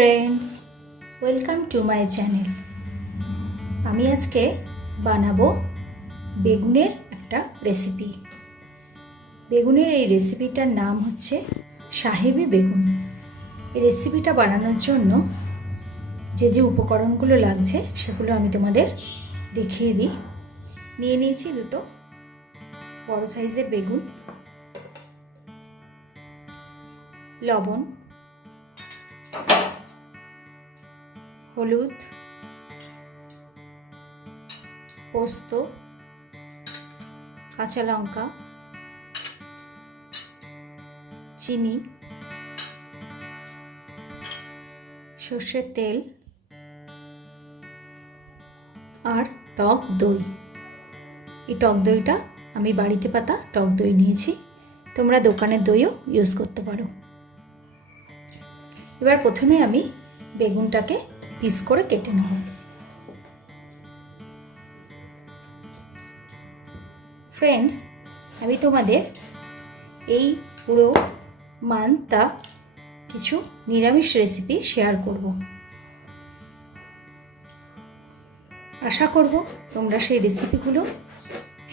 Friends, welcome to my channel. আমি আজকে বানাবো বেগুনের একটা রেসিপি। বেগুনের এই রেসিপিটার নাম হচ্ছে সাহেবি বেগুন। এই রেসিপিটা বানানোর জন্য যে যে উপকরণগুলো লাগছে সেগুলো আমি তোমাদের দেখিয়ে দিই। নিয়ে নিয়েছি দুটো বড় সাইজের বেগুন, লবণ, হলুদ, পোস্ত, কাঁচা লঙ্কা, চিনি, সর্ষের তেল আর টক দই। এই টক দইটা আমি বাড়িতে পাতা টক দই নিয়েছি, তোমরা দোকানের দইও ইউজ করতে পারো। এবার প্রথমে আমি বেগুনটাকে পিস করে কেটে নেব। ফ্রেন্ডস, আমি তোমাদের এই পুরো মান্থটা কিছু নিরামিষ রেসিপি শেয়ার করব। আশা করব তোমরা সেই রেসিপিগুলো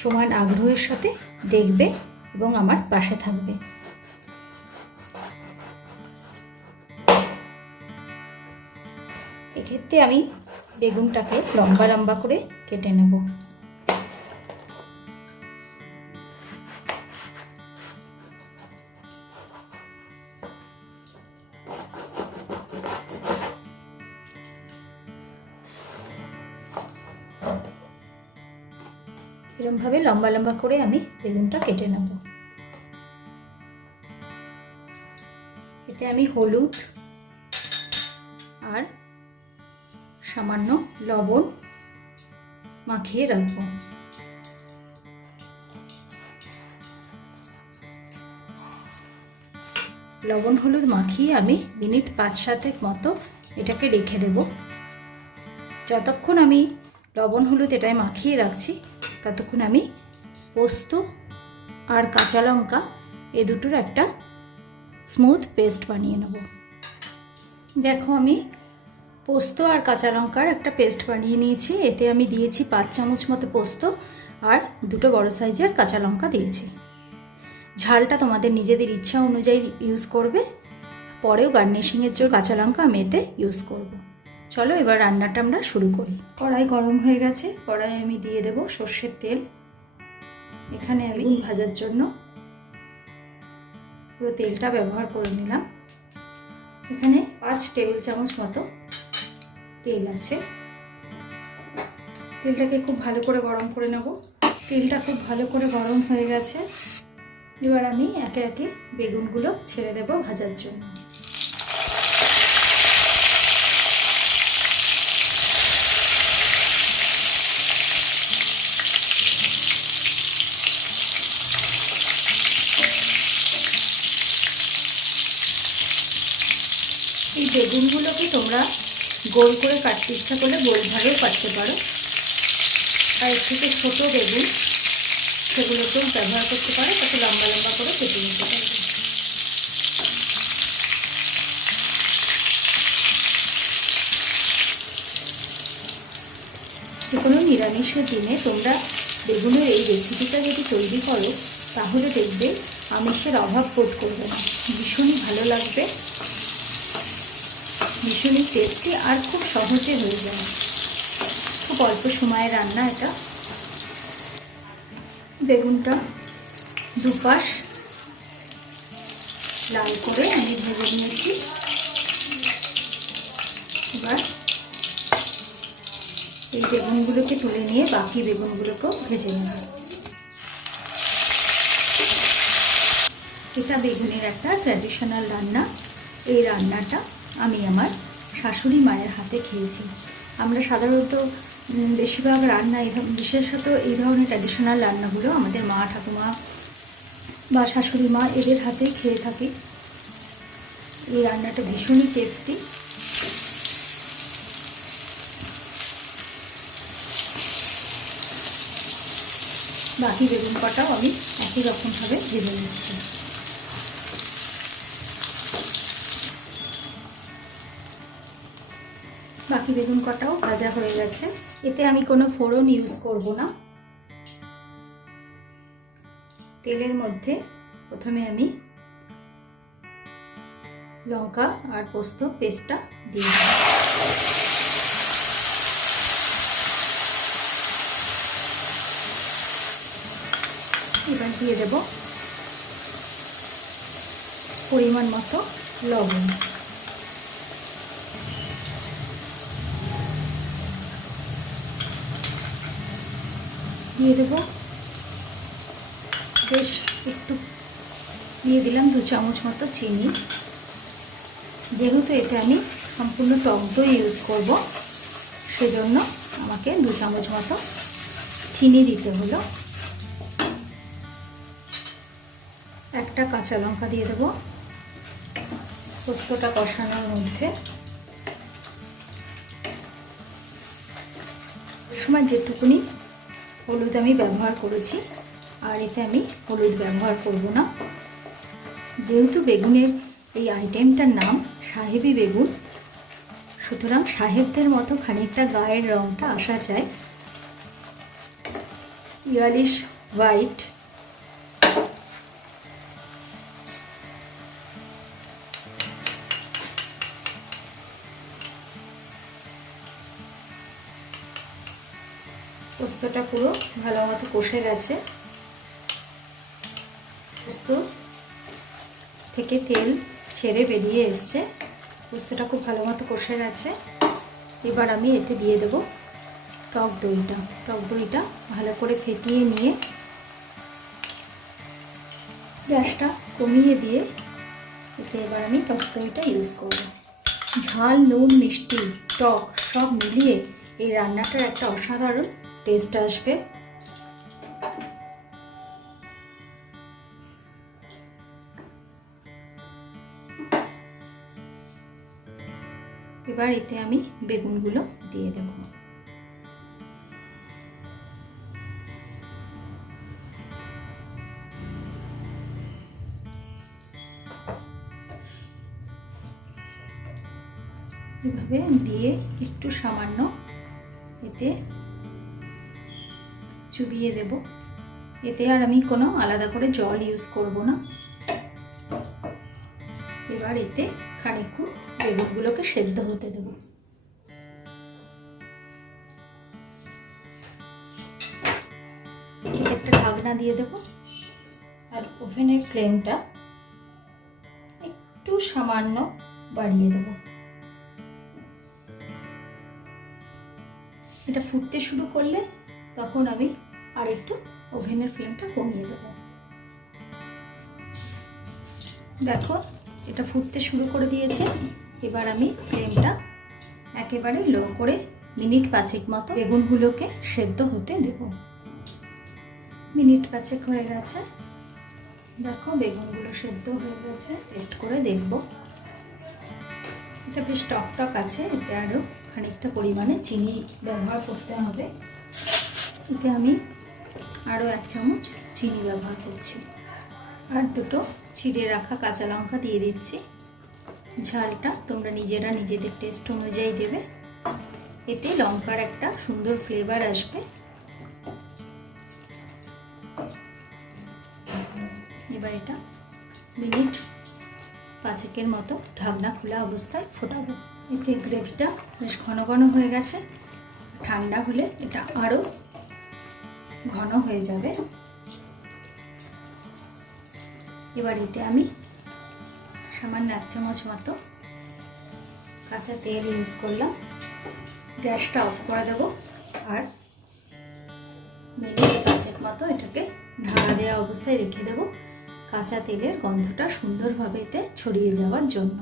সমান আগ্রহের সাথে দেখবে এবং আমার পাশে থাকবে। এক্ষেত্রে আমি বেগুনটাকে লম্বা লম্বা করে কেটে নেব। এরকমভাবে লম্বা লম্বা করে আমি বেগুনটা কেটে নেব। এতে আমি হলুদ আর সামান্য লবণ মাখিয়ে রাখবো। লবণ হলুদ মাখিয়ে আমি মিনিট 5-7 মতো এটাকে রেখে দেব। যতক্ষণ আমি লবণ হলুদ এটাই মাখিয়ে রাখছি ততক্ষণ আমি পোস্ত আর কাঁচা লঙ্কা এ দুটোর একটা স্মুথ পেস্ট বানিয়ে নেব। দেখো, আমি পোস্ত আর কাঁচা লঙ্কার একটা পেস্ট বানিয়ে নিয়েছি। এতে আমি দিয়েছি 5 চামচ মতো পোস্ত আর দুটো বড় সাইজের কাঁচা লঙ্কা দিয়েছি। ঝালটা তোমাদের নিজেদের ইচ্ছা অনুযায়ী ইউজ করবে। পরেও গার্নিশিংয়ের জন্য কাঁচা লঙ্কা আমি এতে ইউজ করব। চলো এবার রান্নাটা আমরা শুরু করি। কড়াই গরম হয়ে গেছে, কড়াই আমি দিয়ে দেব সর্ষের তেল। এখানে আমি ভাজার জন্য পুরো তেলটা ব্যবহার করে নিলাম। এখানে 5 টেবিল চামচ মতো তেল আছে। তেলটাকে খুব ভালো করে গরম করে নেব। তেলটা খুব ভালো করে গরম হয়ে গেছে। এবার আমি একে একে বেগুনগুলো ছেড়ে দেব ভাজার জন্য। এই বেগুনগুলোকে তোমরা গোল করে কাটতে ইচ্ছা করলে গোলভাবেও কাটতে পারো, আর এর থেকে ছোটো বেগুন সেগুলোকেও ব্যবহার করতে পারো, তাতে লম্বা লম্বা করে কেটে নিতে পারবে। যে কোনো নিরামিষের দিনে তোমরা বেগুনের এই রেসিপিটা যদি তৈরি করো তাহলে দেখবে আমিষের অভাব বোধ করবে না। ভীষণই ভালো লাগবে, ভীষণই টেস্টি আর খুব সহজে হয়ে যায়। খুব অল্প সময়ের রান্না এটা। বেগুনটা দুপাশ লাল করে আমি ভেজে নিয়েছি। এবার এই বেগুনগুলোকে তুলে নিয়ে বাকি বেগুনগুলোকেও ভেজে নেব। এটা বেগুনের একটা ট্র্যাডিশনাল রান্না। এই রান্নাটা আমি আমার শাশুড়ি মায়ের হাতে খেয়েছি। আমরা সাধারণত বেশিরভাগ রান্না বিশেষত এই ধরনের ট্র্যাডিশনাল রান্নাগুলো আমাদের মা, ঠাকুমা বা শাশুড়ি মা এদের হাতেই খেয়ে থাকি। এই রান্নাটা ভীষণই টেস্টি। বাকি বেগুন কটাও আমি একই রকমভাবে ভেজে নিচ্ছি। বাকি বেগুন কটাও ভাজা হয়ে গেছে। এতে আমি কোনো ফোড়ন ইউজ করব না। তেলের মধ্যে প্রথমে আমি লঙ্কা আর পোস্ত পেস্টটা দিয়ে দেব। এবার দিয়ে দেব পরিমাণ মতো লবণ। দিয়ে দেব বেশ একটু, দিয়ে দিলাম 2 চামচ মতো চিনি। যেহেতু এতে আমি সম্পূর্ণ টক দই ইউজ করব, সেজন্য আমাকে 2 চামচ মতো চিনি দিতে হলো। একটা কাঁচা লঙ্কা দিয়ে দেব পোস্তটা কষানোর মধ্যে। সময় যেটুকুনি হলুদ আমি ব্যবহার করেছি, আর এতে আমি হলুদ ব্যবহার করব না। যেহেতু বেগুনের এই আইটেমটার নাম সাহেবি বেগুন, সুতরাং সাহেবদের মতো খানিকটা গায়ের রঙটা আসা চাই। ইয়ালিশ হোয়াইট। পোস্তটা পুরো ভালো মতো কষে গেছে। পোস্ত থেকে তেল ছেড়ে বেরিয়ে এসছে। পোস্তটা খুব ভালো মতো কষে গেছে। এবার আমি এতে দিয়ে দেব টক দইটা। টক দইটা ভালো করে ফেটিয়ে নিয়ে গ্যাসটা কমিয়ে দিয়ে এতে এবার আমি টক দইটা ইউজ করব। ঝাল, নুন, মিষ্টি, টক সব মিলিয়ে এই রান্নাটার একটা অসাধারণ টেস্ট আসবে। এবার এতে আমি বেগুনগুলো দিয়ে দেব। এভাবে দিয়ে একটু সামান্য এতে চুবিয়ে দেব। এতে আর আমি কোনো আলাদা করে জল ইউজ করব না। এবার এতে খানিকক্ষণ বেগুনগুলোকে সেদ্ধ হতে দেব। একটা ঢাকনা দিয়ে দেব আর ওভেনের ফ্লেমটা একটু সামান্য বাড়িয়ে দেব। এটা ফুটতে শুরু করলে তখন আমি আর একটু ওভেনের ফ্লেমটা কমিয়ে দেব। দেখো এটা ফুটতে শুরু করে দিয়েছে। এবার আমি ফ্লেমটা একেবারে লো করে মিনিট 5 মতো বেগুনগুলোকে সেদ্ধ হতে দেব। মিনিট 5 হয়ে গেছে। দেখো বেগুনগুলো সেদ্ধ হয়ে গেছে। টেস্ট করে দেখব। এটা বেশ টক টক আছে। এতে আরও খানিকটা পরিমাণে চিনি ব্যবহার করতে হবে। এতে আমি আরও 1 চামচ চিনি ব্যবহার করছি। আর 2টো ছিঁড়ে রাখা কাঁচা লঙ্কা দিয়ে দিচ্ছি। ঝালটা তোমরা নিজেরা নিজেদের টেস্ট অনুযায়ী দেবে। এতে লঙ্কার একটা সুন্দর ফ্লেভার আসবে। এবার এটা মিনিট 5 মতো ঢাকনা খোলা অবস্থায় ফোটাবো। এতে গ্রেভিটা বেশ ঘন ঘন হয়ে গেছে। ঠান্ডা হলে এটা আরও ঘন হয়ে যাবে। এবার এতে আমি সামান্য 1 চামচ মতো কাঁচা তেল ইউজ করলাম। গ্যাসটা অফ করে দেব আর মিনিট 5 মতো এটাকে ঢাকা দেওয়া অবস্থায় রেখে দেব, কাঁচা তেলের গন্ধটা সুন্দরভাবে এতে ছড়িয়ে যাওয়ার জন্য।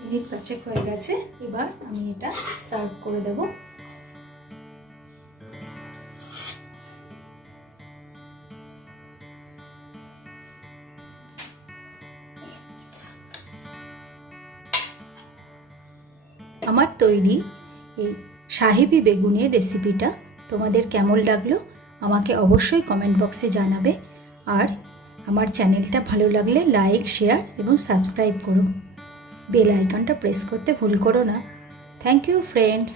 মিনিট 5 হয়ে গেছে। এবার আমি এটা সার্ভ করে দেব। আমার তৈরি এই সাহেবি বেগুনের রেসিপিটা তোমাদের কেমন লাগলো আমাকে অবশ্যই কমেন্ট বক্সে জানাবে। আর আমার চ্যানেলটা ভালো লাগলে লাইক, শেয়ার এবং সাবস্ক্রাইব করো। বেল আইকনটা প্রেস করতে ভুল করো না। Thank you friends.